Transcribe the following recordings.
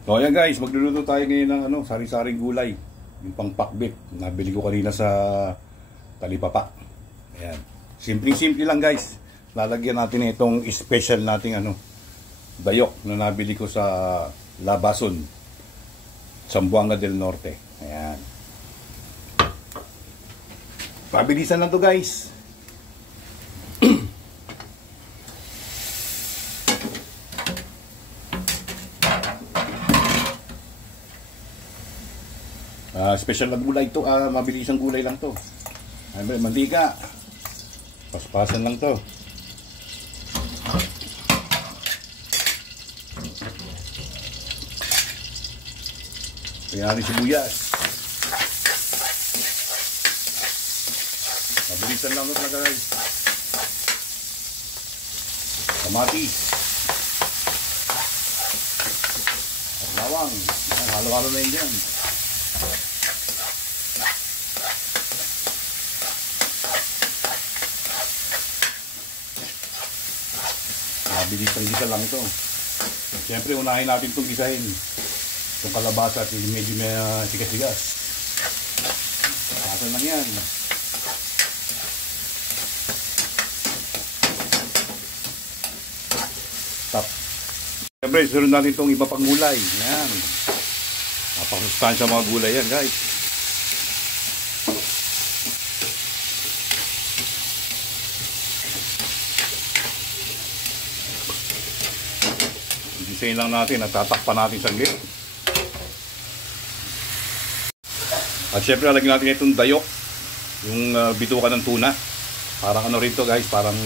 So ayan guys, magluluto tayo ngayon ng sari-saring gulay. Yung pangpakbit. Nabili ko kanina sa Talipapa. Ayan. Simple-simple lang guys. Lalagyan natin itong special nating dayok na nabili ko sa Labason, Zamboanga del Norte. Ayan. Pabilisan lang to guys. Special na gulay to, mabilisang gulay lang to. Mantika. Paspasan lang to. Kaya natin sibuyas. Mabilisan lang to talaga guys. Kamatis. At bawang. Halo-halo na yun dyan. Mabilisang gisa lang ito. Siyempre unahin natin itong gisahin. Itong kalabasa at medyo may tigas-tigas. Kasan lang yan. Tap. Siyempre sunod natin itong iba pang gulay. Yan. Napakasustansya mga gulay yan guys. Gisahin lang natin at tatakpan natin saglit. At syempre lagyan natin itong dayok, yung bituka ng tuna. Parang rin to guys, parang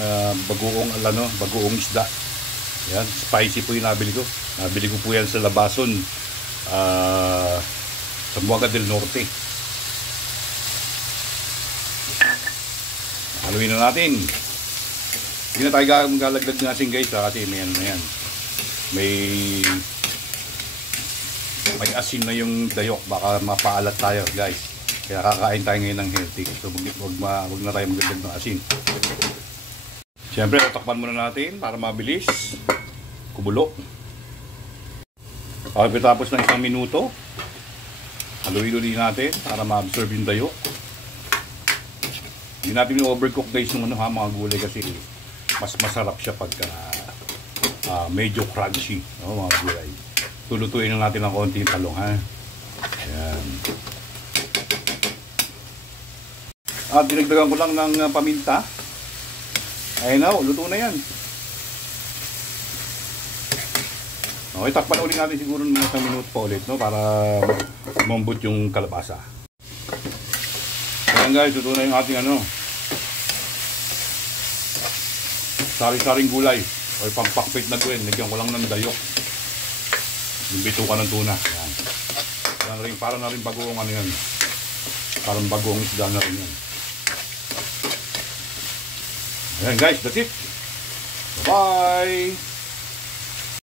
bagoong isda. Yan, spicy po yung nabili ko. Nabili ko po yan sa Labason, Zamboanga del Norte. Haluin na natin. Hindi na tayo galagdag natin guys kasi may asin na yung dayok, baka mapaalat tayo guys, kaya kakain tayo ngayon ng healthy, so wag na tayo magdagdag ng asin. Siyempre takpan muna natin para mabilis kumulo. Pagkatapos ng 1 minuto, haluin natin para ma-absorb yung dayok. Hindi natin yung overcook guys yung mga gulay kasi mas masarap siya pagka medyo crunchy, mga gulay. Tulutuin na natin ng konting talong ha. Ayan. At dinagdagan ko lang ng paminta. Ayun na, luto na yan. Okay, takpan ulit natin siguro ng 1 minuto pa ulit, no, para mambot yung kalabasa. Ayan guys, luto na yung ating sari-saring gulay o pampakpit na gulay. Nagyan ko lang ng dayok, yung bituka ng tuna. Ayan. Para na rin bagoong yan. Parang bagoong isda na rin yan. Ayan guys, that's it. Bye!